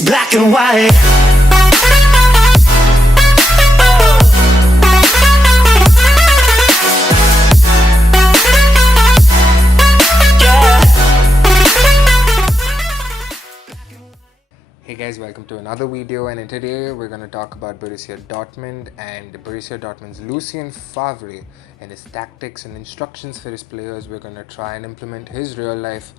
It's black and white. Hey guys, welcome to another video, and in today we're going to talk about Borussia Dortmund and Borussia Dortmund's Lucien Favre and his tactics and instructions for his players. We're going to try and implement his real life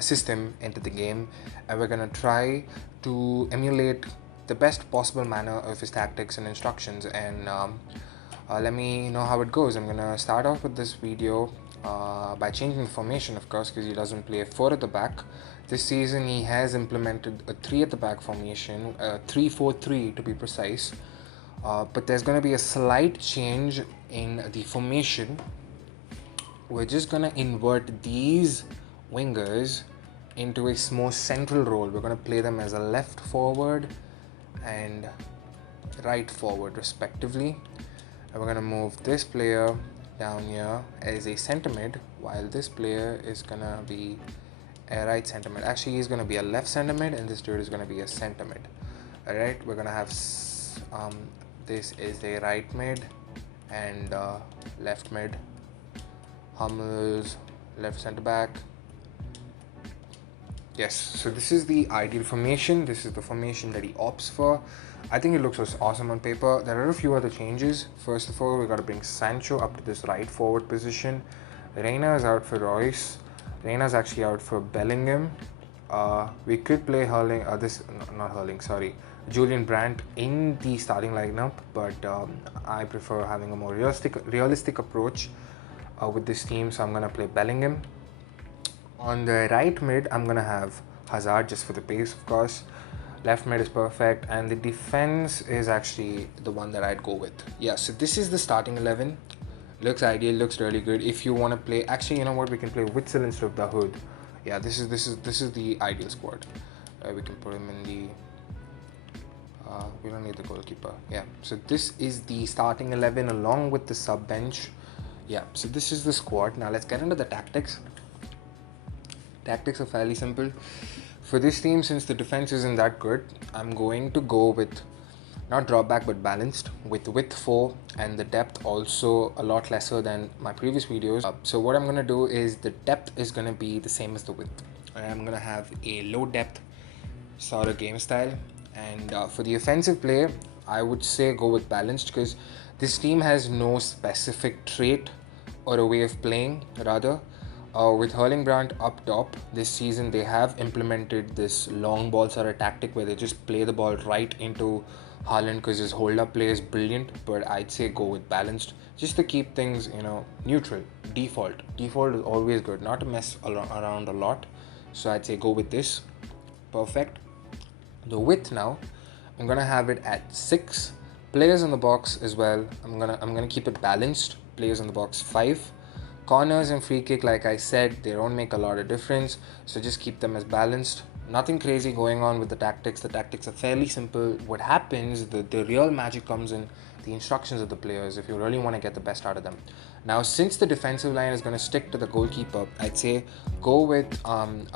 system into the game, and we're going to try to emulate the best possible manner of his tactics and instructions, and let me know how it goes. I'm going to start off with this video by changing the formation, of course, because he doesn't play 4 at the back. This season he has implemented a 3 at the back formation, 3-4-3 to be precise, but there's going to be a slight change in the formation. We're just going to invert these wingers into a more central role. We're going to play them as a left forward and right forward respectively, and we're going to move this player down here as a centre mid, while this player is going to be a right centre mid. Actually, he's going to be a left centre mid, and this dude is going to be a centre mid. Alright, we're going to have this is a right mid and left mid. Hummels, left centre back. Yes, so this is the ideal formation. This is the formation that he opts for. I think it looks awesome on paper. There are a few other changes. First of all, we got to bring Sancho up to this right forward position. Reina is out for Royce. Reina's actually out for Bellingham. We could play Julian Brandt in the starting lineup, but I prefer having a more realistic approach with this team, so I'm going to play Bellingham. On the right mid, I'm going to have Hazard just for the pace, of course. Left mid is perfect, and the defense is actually the one that I'd go with. Yeah, so this is the starting 11. Looks ideal, looks really good. If you want to play, actually, you know what, we can play Witzel instead of the Hood. Yeah, this is the ideal squad. We can put him in the we don't need the goalkeeper. Yeah, so this is the starting 11 along with the sub bench. Yeah, so this is the squad. Now let's get into the tactics. Tactics are fairly simple for this team. Since the defense isn't that good, I'm going to go with not drop back but balanced, with width 4 and the depth also a lot lesser than my previous videos. So what I'm going to do is the depth is going to be the same as the width. I'm going to have a low depth sort of game style, and for the offensive play I would say go with balanced, because this team has no specific trait or a way of playing. Rather, with Halland up top this season, they have implemented this long ball sort of tactic where they just play the ball right into Halland because his hold-up play is brilliant. But I'd say go with balanced just to keep things, neutral. Default is always good, not to mess around a lot. So I'd say go with this. Perfect. The width now, I'm gonna have it at 6. Players in the box as well, I'm gonna keep it balanced. Players in the box 5. Corners and free kick, like I said, they don't make a lot of difference, so just keep them as balanced. Nothing crazy going on with the tactics. The tactics are fairly simple. What happens, the real magic comes in the instructions of the players if you really want to get the best out of them. Now, since the defensive line is going to stick to the goalkeeper, I'd say go with come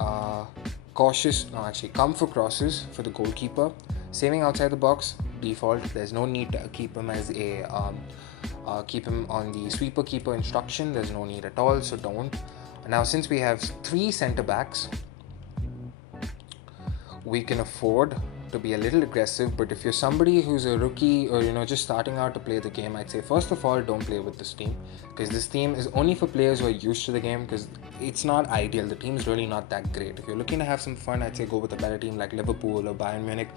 for crosses for the goalkeeper. Saving outside the box, default. There's no need to keep him as a keep him on the sweeper keeper instruction. There's no need at all, so don't. Now, since we have 3 centre backs, we can afford to be a little aggressive. But if you're somebody who's a rookie or just starting out to play the game, I'd say first of all don't play with this team, because this team is only for players who are used to the game, because it's not ideal. The team's really not that great. If you're looking to have some fun, I'd say go with a better team like Liverpool or Bayern Munich.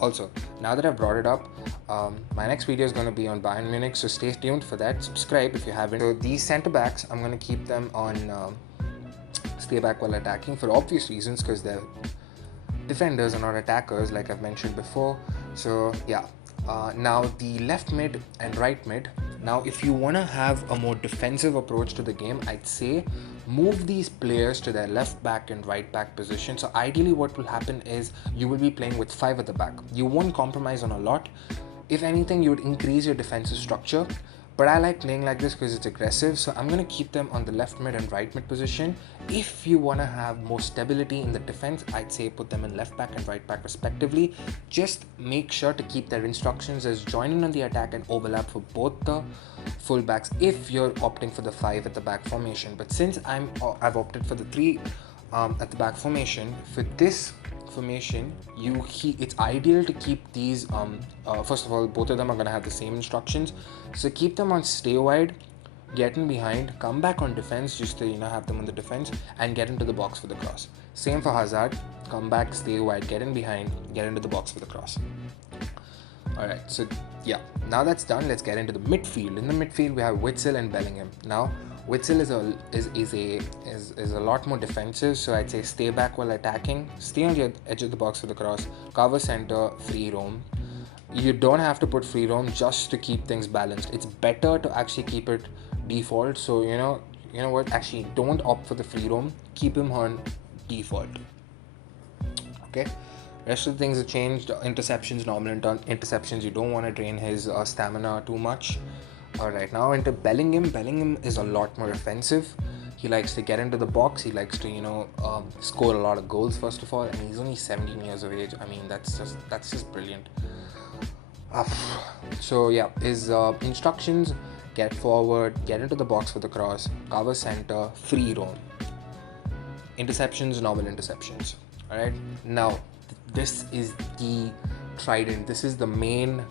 Also, now that I've brought it up, my next video is going to be on Bayern Munich, so stay tuned for that. Subscribe if you haven't. So these centre backs, I'm going to keep them on stay back while attacking for obvious reasons, because they're defenders and not attackers, like I've mentioned before. So yeah, now the left mid and right mid. Now, if you want to have a more defensive approach to the game, I'd say move these players to their left back and right back position. So ideally what will happen is you will be playing with 5 at the back. You won't compromise on a lot. If anything, you would increase your defensive structure, But I like playing like this because it's aggressive, so I'm going to keep them on the left mid and right mid position. If you want to have more stability in the defense, I'd say put them in left back and right back respectively. Just make sure to keep their instructions as join in on the attack and overlap for both the fullbacks if you're opting for the 5 at the back formation. But since I've opted for the 3 at the back formation, for this formation it's ideal to keep these first of all, both of them are going to have the same instructions, so keep them on stay wide, get in behind, come back on defense just to have them on the defense, and get into the box for the cross. Same for Hazard, come back, stay wide, get in behind, get into the box for the cross. Alright, so yeah, now that's done, let's get into the midfield. In the midfield we have Witsel and Bellingham. Now Witsel is a lot more defensive, so I'd say stay back while attacking, stay on the edge of the box for the cross, cover center, free roam. You don't have to put free roam just to keep things balanced. It's better to actually keep it default. So you know what? Actually, don't opt for the free roam. Keep him on default. Okay. Rest of the things have changed. Interceptions, normal interceptions. You don't want to drain his stamina too much. Alright, now into Bellingham. Bellingham is a lot more offensive. He likes to get into the box. He likes to, score a lot of goals, first of all. And he's only 17 years of age. I mean, that's just brilliant. So yeah, his instructions: get forward, get into the box for the cross, cover center, free roam. Interceptions, normal interceptions. Alright, now this is the trident. This is the main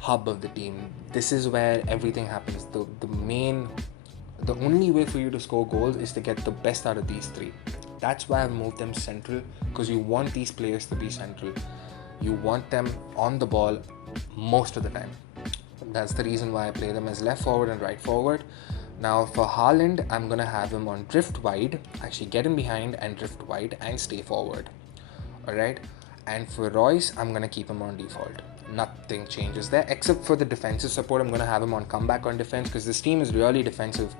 hub of the team. This is where everything happens. The only way for you to score goals is to get the best out of these 3. That's why I've moved them central, because you want these players to be central. You want them on the ball most of the time. That's the reason why I play them as left forward and right forward. Now for Halland, I'm going to have him on drift wide, actually get him behind and drift wide and stay forward. Alright, and for Royce, I'm going to keep him on default. Nothing changes there except for the defensive support. I'm going to have him on comeback on defense because this team is really defensive,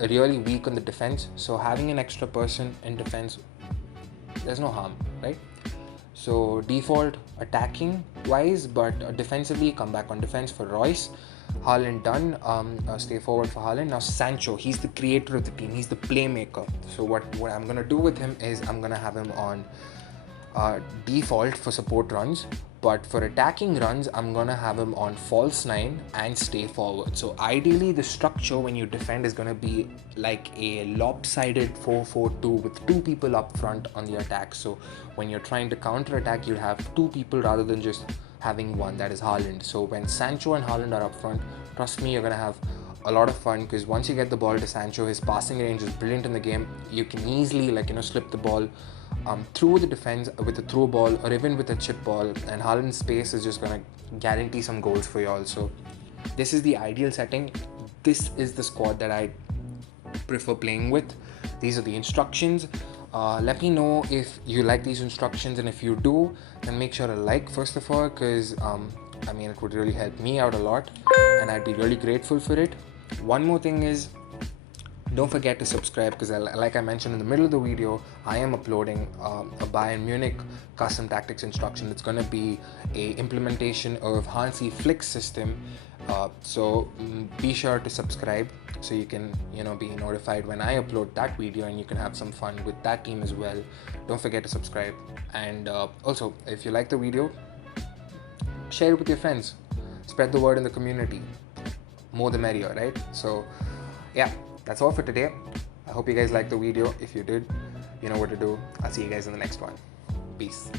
really weak on the defense. So having an extra person in defense, there's no harm, right? So default attacking wise, but defensively come back on defense for Royce. Halland done. Stay forward for Halland. Now Sancho, he's the creator of the team. He's the playmaker. So what I'm going to do with him is I'm going to have him on default for support runs, but for attacking runs I'm gonna have him on false 9 and stay forward. So ideally the structure when you defend is gonna be like a lopsided 4-4-2 with 2 people up front on the attack. So when you're trying to counter attack, you have 2 people rather than just having one, that is Halland. So when Sancho and Halland are up front, trust me, you're gonna have a lot of fun, because once you get the ball to Sancho, his passing range is brilliant in the game. You can easily slip the ball through the defense with a through ball or even with a chip ball, and Haaland's space is just gonna guarantee some goals for you all. So this is the ideal setting. This is the squad that I prefer playing with. These are the instructions. Let me know if you like these instructions, and if you do, then make sure to like first of all, because it would really help me out a lot and I'd be really grateful for it. One more thing is, don't forget to subscribe, because like I mentioned in the middle of the video, I am uploading a Bayern Munich custom tactics instruction. It's going to be a implementation of Hansi Flick's system. So be sure to subscribe so you can be notified when I upload that video, and you can have some fun with that team as well. Don't forget to subscribe, and also if you like the video, share it with your friends. Spread the word in the community. More the merrier, right? So yeah, that's all for today. I hope you guys liked the video. If you did, you know what to do. I'll see you guys in the next one. Peace.